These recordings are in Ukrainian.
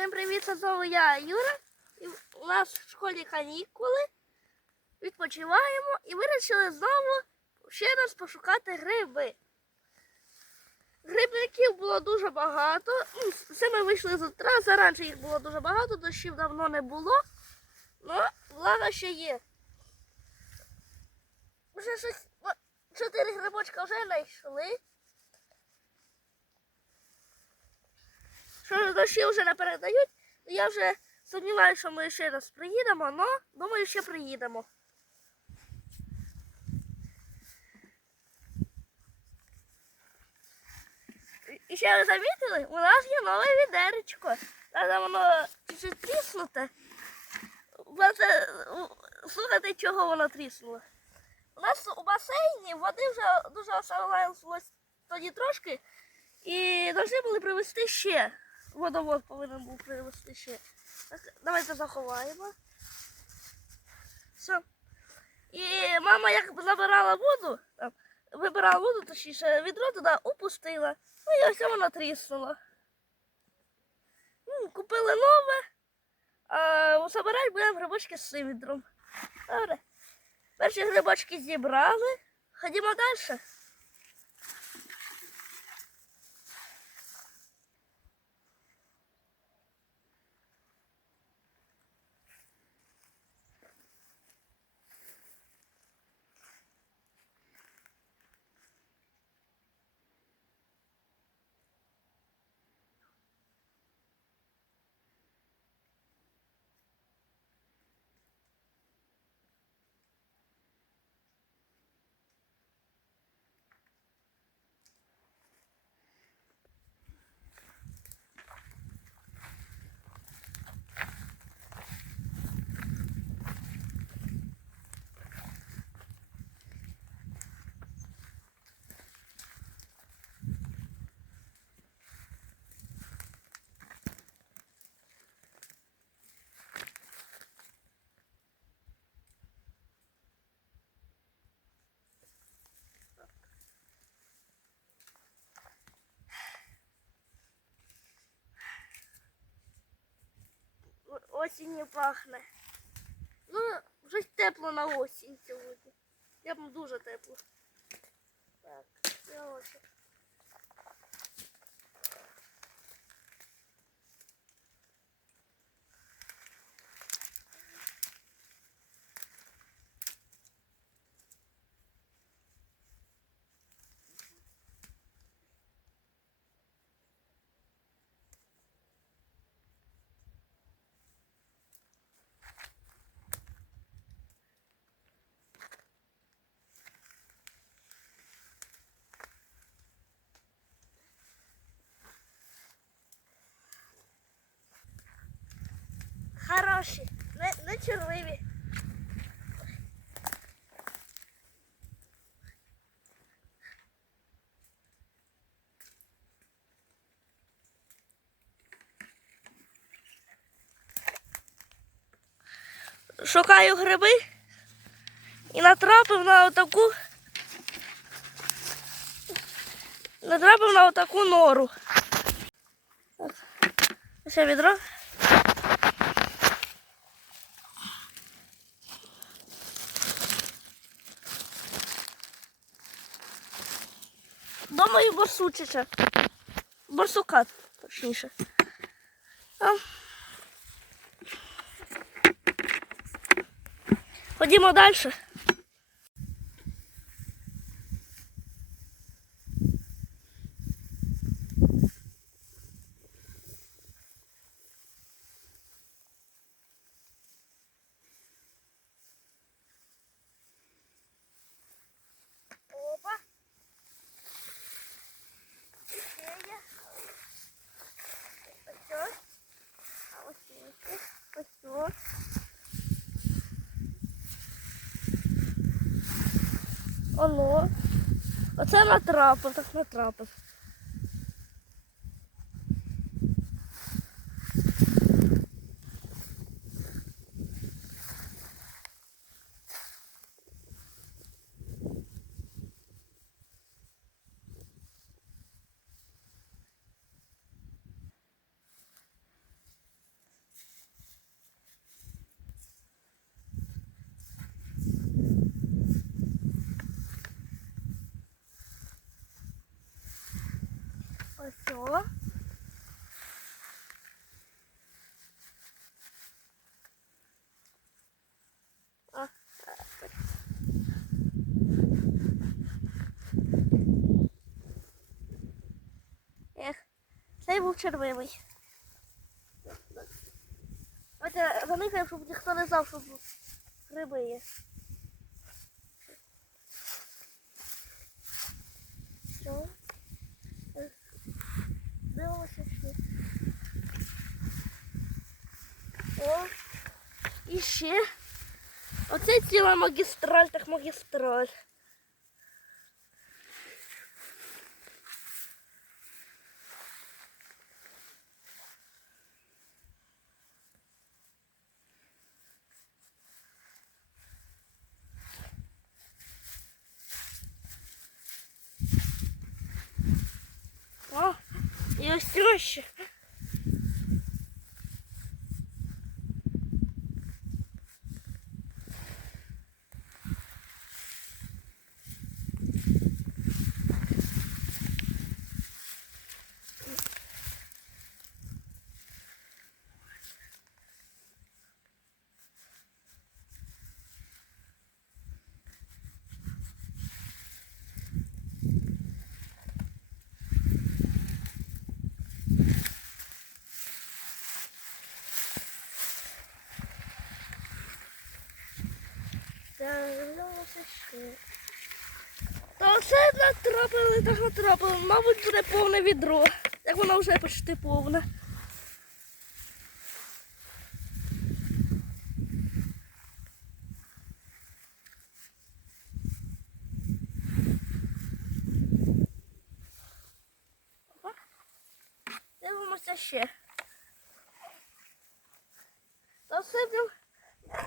Всім привіт, це знову я Юра. І у нас в школі канікули. Відпочиваємо і вирішили знову ще раз пошукати гриби. Грибників було дуже багато. Ну, Це ми вийшли з утра. Заранше їх було дуже багато, дощів давно не було. Ну, влага ще є. Вже щось. Чотири грибочка вже знайшли. Дощі вже не передають, я вже сумніваюся, що ми ще раз приїдемо, але думаю, ще приїдемо. І- ще ви замітили, у нас є нове відеречко. Правда, воно чуть тріснуте. Слухайте, чого воно тріснуло. У нас у басейні води вже дуже залишилось тоді трошки. І повинні були привезти ще. Водовод повинен був привезти ще. Так, давайте заховаємо. Все. І мама як забирала воду, там, вибирала воду, точніше, відро туди опустила. Ну і ось воно тріснуло. Купили нове, а забирати будемо грибочки з цим відром. Добре. Перші грибочки зібрали. Ходімо далі. О- Осінню пахне. Ну, вже тепло на осінь сьогодні. Я б дуже тепло. Так, я ось. Хороші, не, червиві. Шукаю гриби і натрапив на отаку. Натрапив на отаку нору. Ще відро. Думаю, борсучича. Борсука, точніше. Ходімо далі. Опа. Ще є. Ось ось. А ось ось. Ось. Оно. Оце натрапив, так натрапив. Ось о. Так. Ех, цей був червивий. Давайте заникаємо, щоб ніхто не знав, що гриби є. Що? Ще. О, і ще. Оце ціла магістраль, так магістраль. О, і ось цього ще. Дивимося ще. Та все натрапили, так натрапили. Мабуть, буде повне відро. Як воно вже почти повне. Дивимося ще. Та все прям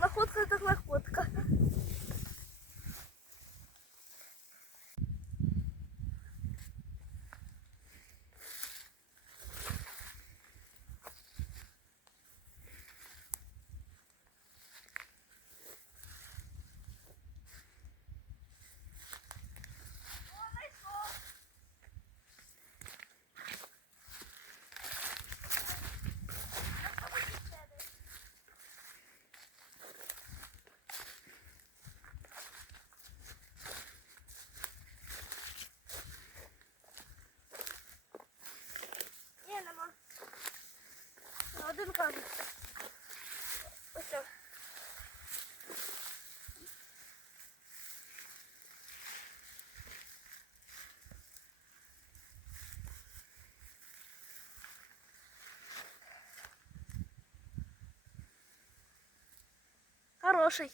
находка так находка. Ось. Хороший.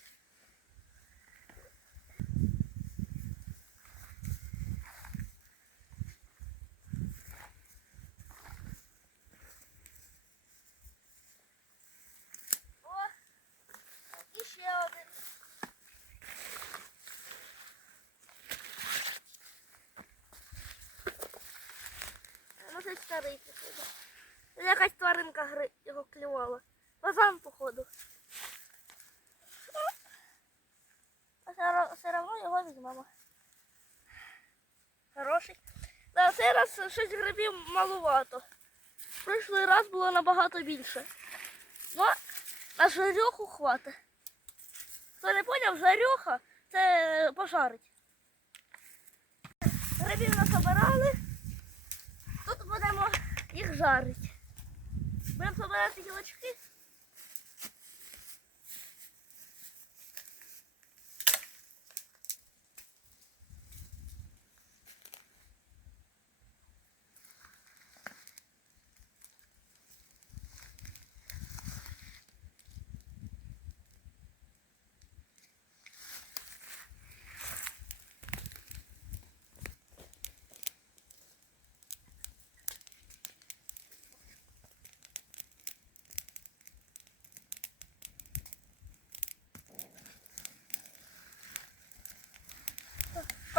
Якась тваринка його клювала. Фазан, походу. А все, одно його візьмемо. Хороший. На цей раз щось грибів малувато. Прошлий раз було набагато більше. Ну, на жарьоху хватить. Хто не поняв, жарьоха це пожарить. Грибів насобирали. Тут будемо їх жарити. Будемо собирати гілочки.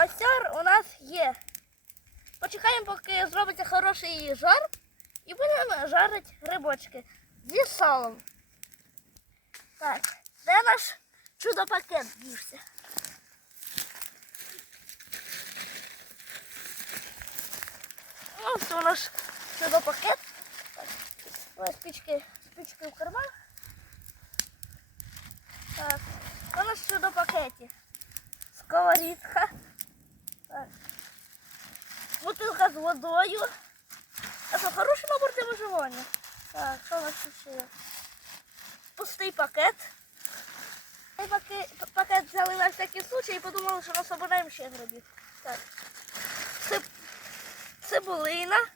Костер у нас є. Почекаємо, поки зробиться хороший жар, і будемо жарити грибочки зі салом. Так, де наш чудо-пакет дівся? Все, у нас сюди пакет. Ось спички, спички в карман. Так, у нас сюди пакеті. Сковорідка. Так. Бутилка з водою. А це хороший набор для виживання. Так, що у нас тут є? Пустий пакет. Цей пакет, пакет взяли на всякий случай і подумали, що насобираємо ще грибів. Так. Циб, цибулина.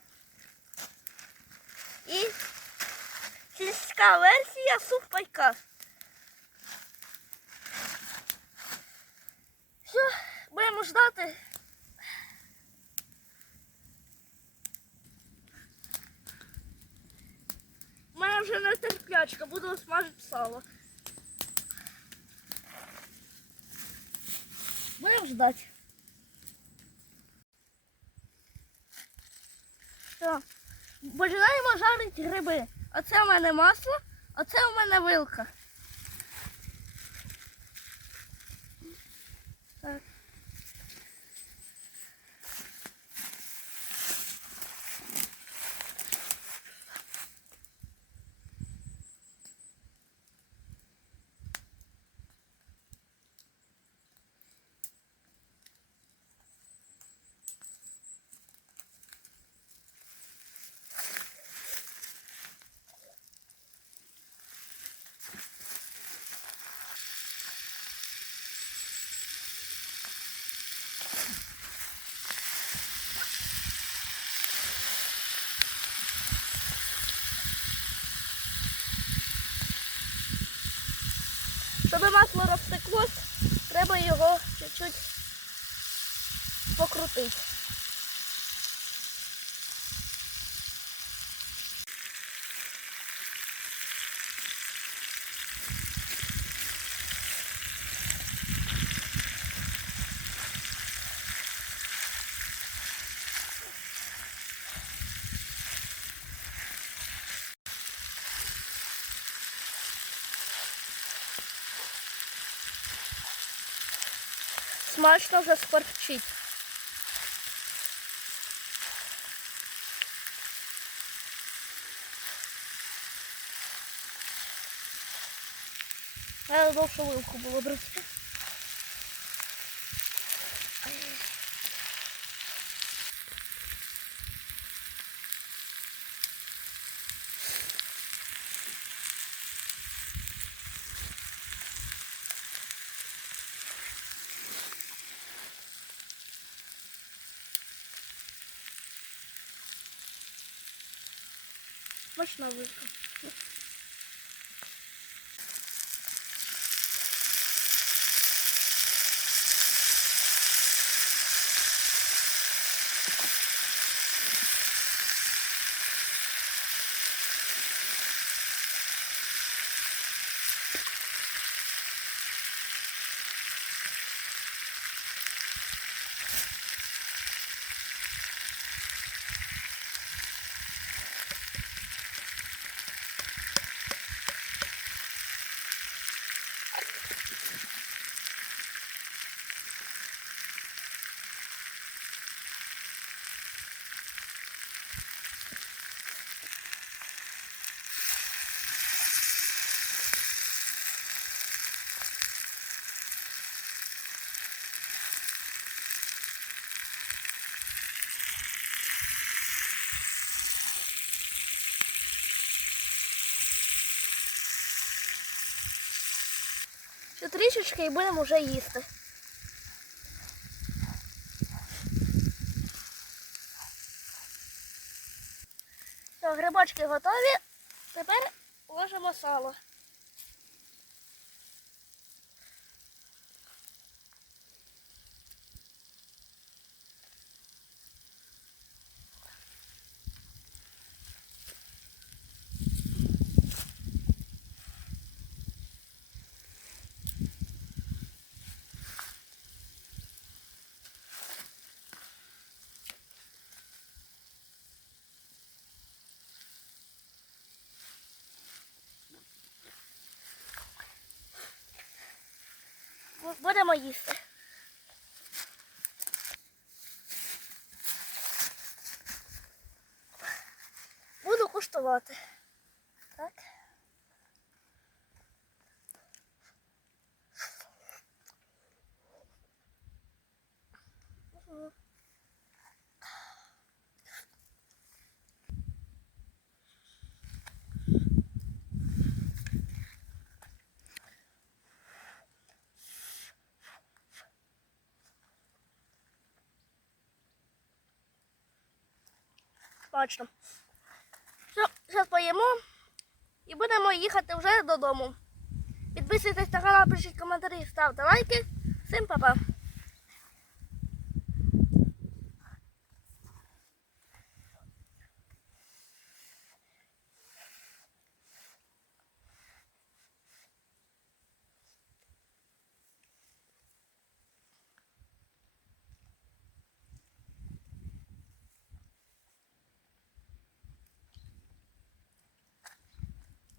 І сільська версія сухпайка. Все, будемо ждати. У мене вже не буду смажити сало. Будемо ждати. Все. Починаємо жарити гриби. Оце у мене масло, оце у мене вилка. Так. Масло розтеклось, треба його чуть-чуть покрутити. Смачно заскворчить. Я довше вилку було брати. Смачна вилка. Ще трішечки і будемо вже їсти. Грибочки готові. Тепер ложимо сало. будемо їсти. Буду куштувати. Смачно. Все, зараз поїмо і будемо їхати вже додому. Підписуйтесь на канал, пишіть коментарі, ставте лайки. Всім па-па.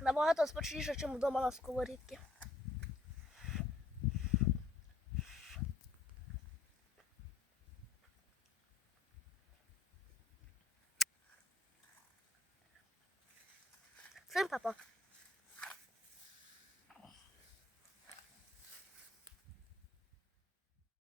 Набагато смачніше, ніж вдома на сковорідці. Всім па-па.